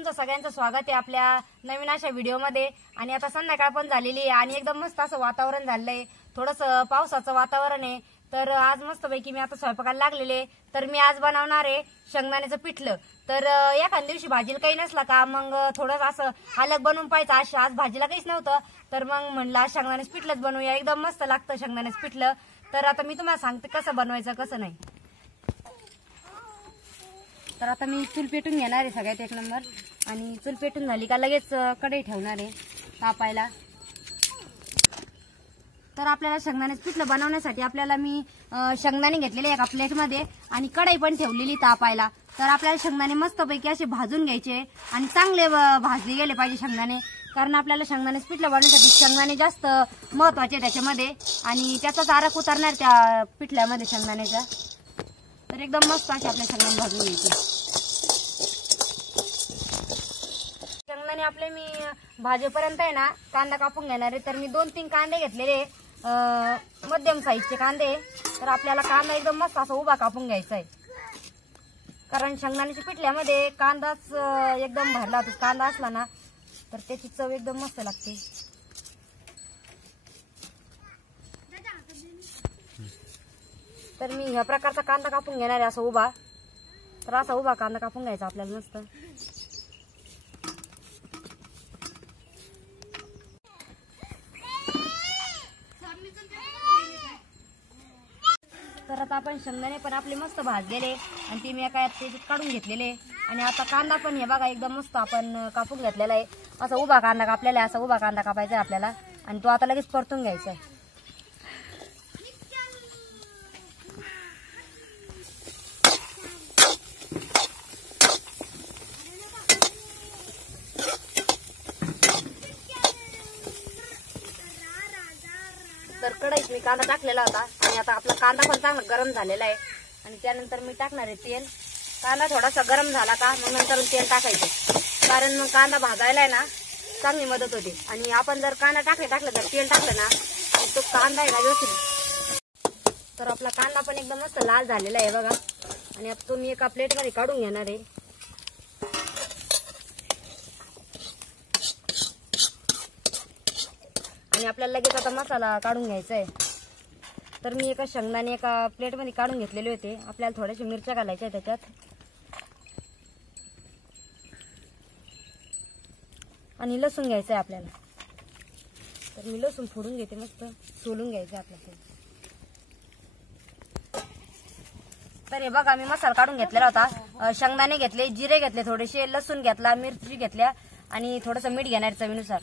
तुमचं सगळ्यांचं स्वागत आहे आपल्या नवीन अशा व्हिडिओमध्ये। आणि आता संध्याकाळ पण झालेली आहे आणि एकदम मस्त असं वातावरण झालंय, थोडंसं पावसाचं वातावरण आहे। तर आज मस्तपैकी मी आता स्वयंपाकाला लागलेले। तर मी आज बनवणार आहे शेंगदाण्याचं पिठलं। तर एखाद्या दिवशी भाजीला काही नसला का मग थोडं असं अलग बनवून पाहायचं। आज भाजीला काहीच नव्हतं तर मग म्हणलं शेंगदाण्याचं पिठलंच बनवूया, एकदम मस्त लागतं शेंगदाण्याचं पिठलं। तर आता मी तुम्हाला सांगते कसं बनवायचं कसं नाही। तर आता मी चूल पेटून घेणार आहे सगळ्यात एक नंबर, आणि चूल पेटून झाली का लगेच कढई ठेवणार आहे तापायला। तर आपल्याला शेंगदाण्याचं पिठलं बनवण्यासाठी आपल्याला मी शेंगदाणे घेतलेले एका प्लेटमध्ये आणि कढई पण ठेवलेली तापायला। तर आपल्याला शेंगदाणे मस्तपैकी असे भाजून घ्यायचे आणि चांगले भाजले गेले पाहिजे शेंगदाणे, कारण आपल्याला शेंगदाण्याचं पिठलं बनवण्यासाठी शेंगदाणे जास्त महत्त्वाचे त्याच्यामध्ये, आणि त्याचाच आरक उतरणार त्या पिठल्यामध्ये शेंगदाण्याचा। तर एकदम मस्त असे आपले शेंगदाणे भाजून घ्यायचे। शेंगदाणे आपले मी भाजेपर्यंत आहे ना कांदा कापून घेणार आहे। तर मी 2-3 कांदे घेतलेले, मध्यम साईजचे कांदे। तर आपल्याला कांदा एकदम मस्त असा उभा कापून घ्यायचा आहे, कारण शेंगदाण्याच्या पिठल्यामध्ये कांदाच एकदम भरला तो कांदा असला ना तर त्याची चव एकदम मस्त लागते। तर मी ह्या प्रकारचा कांदा कापून घेणार आहे असा उभा। तर असा उभा कांदा कापून घ्यायचा आपल्याला मस्त। तर आता आपण शेंगदाणे पण आपले मस्त भाजलेले आणि ते मी एका याच्यात काढून घेतलेले, आणि आता कांदा पण हे बघा एकदम मस्त आपण कापून घेतलेला आहे। असा उभा कांदा कापलेला आहे, असा उभा कांदा कापायचा आहे आपल्याला, आणि तो आता लगेच परतून घ्यायचा आहे। तर कढईत मी कांदा टाकलेला होता आणि आता आपला कांदा पण चांगला गरम झालेला आहे, आणि त्यानंतर मी टाकणार आहे तेल। कांदा थोडासा गरम झाला का मग नंतर तेल टाकायचं, कारण मग कांदा भाजायला आहे ना चांगली मदत होते। आणि आपण जर कांदा टाकलं तर तेल टाकलं ना तो कांदा आहे ना व्यवस्थित। तर आपला कांदा पण एकदम मस्त लाल झालेला आहे बघा, आणि आता तो मी एका प्लेटमध्ये काढून घेणार आहे। आणि आपल्याला लगेच आता मसाला काढून घ्यायचा आहे। तर मी एका शेंगदाणे एका प्लेटमध्ये काढून घेतलेले होते, आपल्याला थोड्याशा मिरच्या घालायच्या त्याच्यात, आणि लसूण घ्यायचं आहे आपल्याला। तर मी लसूण फोडून घेते, मस्त सोलून घ्यायचं आपल्याला। तर हे बघा मी मसाला काढून घेतलेला होता, शेंगदाणे घेतले, जिरे घेतले, थोडेसे लसूण घेतला, मिरची घेतल्या, आणि थोडंसं मीठ घेणार चवीनुसार।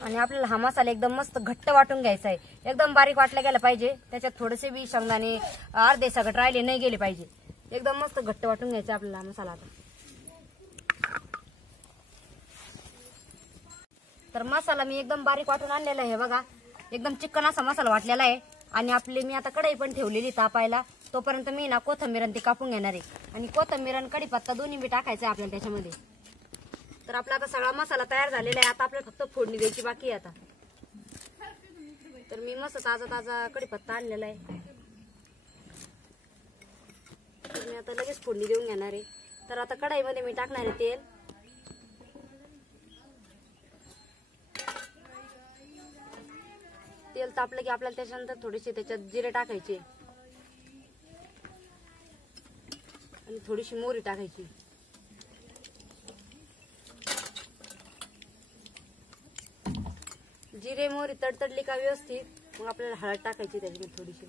आणि आपल्याला हा मसाला एकदम मस्त घट्ट वाटून घ्यायचा आहे, एकदम बारीक वाटला गेला पाहिजे, त्याच्यात थोडेसे बी शेंगदाणे अर्धे सगळं राहिले नाही गेले पाहिजे, एकदम मस्त घट्ट वाटून घ्यायचा आपल्याला हा मसाला आता। तर मसाला मी एकदम बारीक वाटून आणलेला आहे बघा, एकदम चिकन असा मसाला वाटलेला आहे। आणि आपले मी आता कढई पण ठेवलेली तापायला, तोपर्यंत मी ना कोथिंबीर ती कापून घेणार आहे, आणि कोथिंबीर आणि कढीपत्ता दोन्ही बी टाकायचं आहे आपल्याला त्याच्यामध्ये। तर आपला आता सगळा मसाला तयार झालेला आहे, आता आपल्याला फक्त फोडणी द्यायची बाकी आहे आता। तर मी मस्त ताजा कढीपत्ता आणलेला आहे, तर मी आता लगेच फोडणी देऊन घेणार आहे। तर आता कढईमध्ये मी टाकणार आहे तेल। तेल तापलं की आपल्याला त्याच्यानंतर थोडेसे त्याच्यात जिरे टाकायचे आणि थोडीशी मोहरी टाकायची। जिरे मोहरी तडतडली का व्यवस्थित मग आपल्याला हळद टाकायची त्याच्यामध्ये थोडीशी।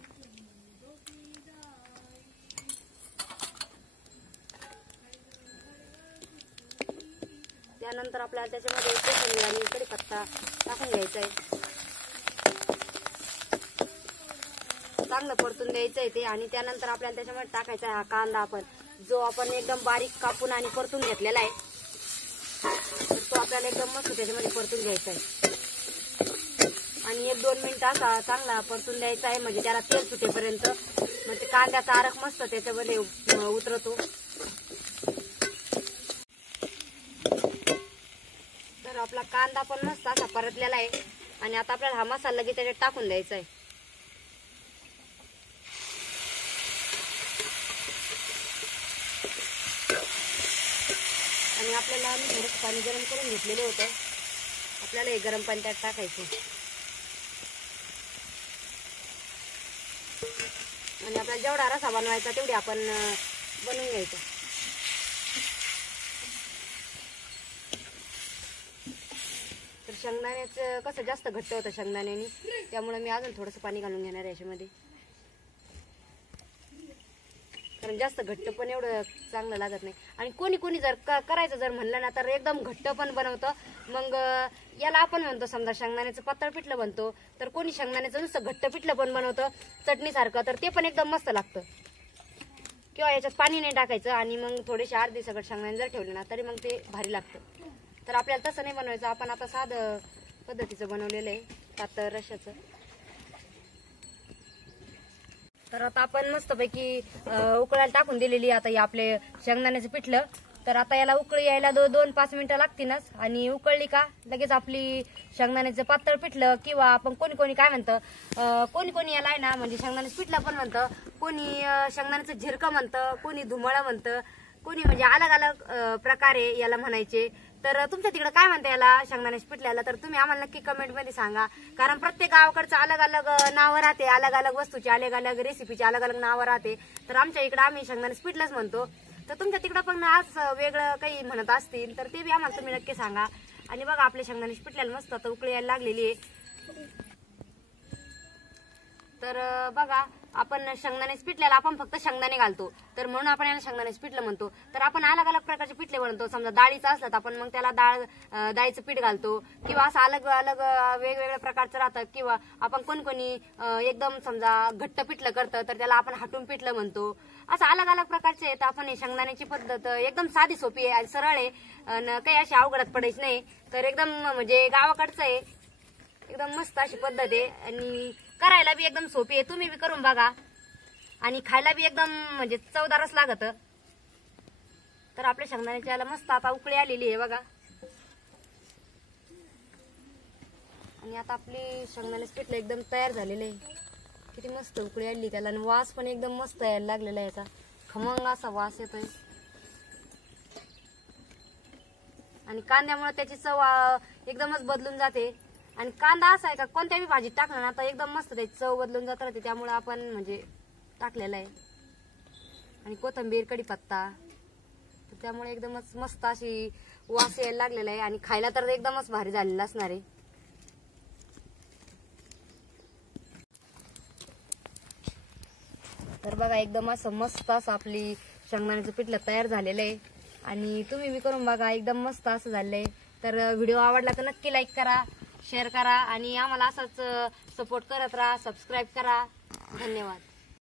त्यानंतर आपल्याला त्याच्यामध्ये कोथिंबीर आणि कढीपत्ता टाकून घ्यायचा आहे, चांगलं परतून द्यायचं आहे ते। आणि त्यानंतर आपल्याला त्याच्यामध्ये टाकायचा आहे हा कांदा आपण जो आपण एकदम बारीक कापून आणि परतून घेतलेला आहे, तर तो आपल्याला एकदम मस्त त्याच्यामध्ये परतून घ्यायचा आहे, आणि 1-2 मिनिटं असा चांगला परतून द्यायचा आहे, म्हणजे त्याला तेल सुटेपर्यंत, म्हणजे कांद्याचा आरक मस्त त्याच्यामध्ये उतरतो। तर आपला कांदा पण मस्त असा परतलेला आहे, आणि आता आपल्याला हा मसाला लगेच त्याच्यात टाकून द्यायचा आहे। आणि आपल्याला मी थोडंसं पाणी गरम करून घेतलेलं होतं. आपल्याला हे गरम पाणी त्यात टाकायचं आणि आपल्याला जेवढा रसा बनवायचा तेवढी आपण बनवून घ्यायचं. तर शेंगदाण्याचं कसं जास्त घट्ट होतं शेंगदाण्याने, त्यामुळे मी अजून थोडंसं पाणी घालून घेणार आहे याच्यामध्ये. कारण जास्त घट्ट पण एवढं चांगलं लागत नाही. आणि कोणी कोणी जर करायचं जर म्हणलं ना तर एकदम घट्ट पण बनवतं. मग याला आपण म्हणतो समजा शेंगदाण्याचं पातळ पिठलं बनतो, तर कोणी शेंगदाण्याचं नुसतं घट्ट पिठलं पण बनवतं चटणीसारखं, तर ते पण एकदम मस्त लागतं. किंवा याच्यात पाणी नाही टाकायचं आणि मग थोडेसे अर्धी सगळं शेंगदाणे जर ठेवले ना तरी मग ते भारी लागतं. तर आपल्याला तसं नाही बनवायचं. आपण आता साधं पद्धतीचं बनवलेलं आहे पातळ रशाचं. तर आता आपण मस्तपैकी उकळायला टाकून दिलेली आता हे आपले शेंगदाण्याचं पिठलं. तर आता याला उकळी यायला 2-5 मिनिटं लागतीलच. आणि उकळली का लगेच आपली शेंगदाण्याचं पातळ पिठलं, किंवा आपण कोणी कोणी काय म्हणतं, कोणी कोणी याला आहे ना म्हणजे शेंगदाण्याचं पिठलं पण म्हणतं, कोणी शेंगदाण्याचं झिरकं म्हणतं, कोणी धुमळं म्हणतं, कोणी म्हणजे अलग अलग प्रकारे याला म्हणायचे. तर तुमच्या तिकडे काय म्हणते याला शेंगदाण्याच्या पिठल्याला, तर तुम्ही आम्हाला नक्की कमेंटमध्ये सांगा. कारण प्रत्येक गावाकडचं अलग अलग नावं राहते, अलग अलग वस्तूची अलग अलग रेसिपीची अलग अलग नावं राहते. तर आमच्या इकडे आम्ही शेंगदाण्याचं पिठलंच म्हणतो. तर तुमच्या तिकडं पण आज वेगळं काही म्हणत असतील तर ते बी आम्हाला तुम्ही नक्की सांगा. आणि बघा आपल्या शेंगदाण्याच्या पिठल्याला मस्त आता उकळी यायला लागलेली आहे. तर बघा आपण शेंगदाण्याच्या पिठल्याला आपण फक्त शेंगदाणे घालतो, तर म्हणून आपण याला शेंगदाण्याचं पिठलं म्हणतो. तर आपण अलग अलग प्रकारचे पिठले बनवतो. समजा डाळीचं असलं तर आपण मग त्याला डाळीचं पीठ घालतो, किंवा असं अलग अलग वेगवेगळ्या प्रकारचं राहतं. किंवा आपण कोणी एकदम समजा घट्ट पिठलं करतं तर त्याला आपण हाटून पिठलं म्हणतो. असं अलग अलग प्रकारचे आहेत. आपण हे शेंगदाण्याची पद्धत एकदम साधी सोपी आहे आणि सरळ आहे, काही अशी अवघडात पडायची नाही. तर एकदम म्हणजे गावाकडचं आहे, एकदम मस्त अशी पद्धत आहे आणि करायला बी एकदम सोपी आहे. तुम्ही बी करून बघा आणि खायला बी एकदम म्हणजे चवदारच लागत. तर आपल्या शेंगदाण्याच्या मस्त आता उकळी आलेली आहे बघा. आणि आता आपली शेंगदाण्याचं पिठलं एकदम तयार झालेलं आहे. किती मस्त उकळी आली त्याला आणि वास पण एकदम मस्त यायला लागलेला आहे. याचा खमंग असा वास येतोय आणि कांद्यामुळे त्याची चव एकदमच बदलून जाते. आणि कांदा असा आहे का कोणत्याही भाजीत टाकला ना तर एकदम मस्त त्याची चव बदलून जात राहते. त्यामुळे आपण म्हणजे टाकलेला आहे. आणि कोथिंबीर कढीपत्ता, तर त्यामुळे एकदमच मस्त अशी वास यायला लागलेला आहे आणि खायला तर एकदमच भारी झालेला असणार आहे. तर बघा एकदम असं मस्त असं आपली शेंगदाण्याचं पिठलं तयार झालेलं आहे आणि तुम्ही बी करून बघा. एकदम मस्त असं झालंय. तर व्हिडिओ आवडला तर नक्की लाईक करा, शेअर करा आणि आम्हाला असाच सपोर्ट करत राहा, सबस्क्राईब करा. धन्यवाद.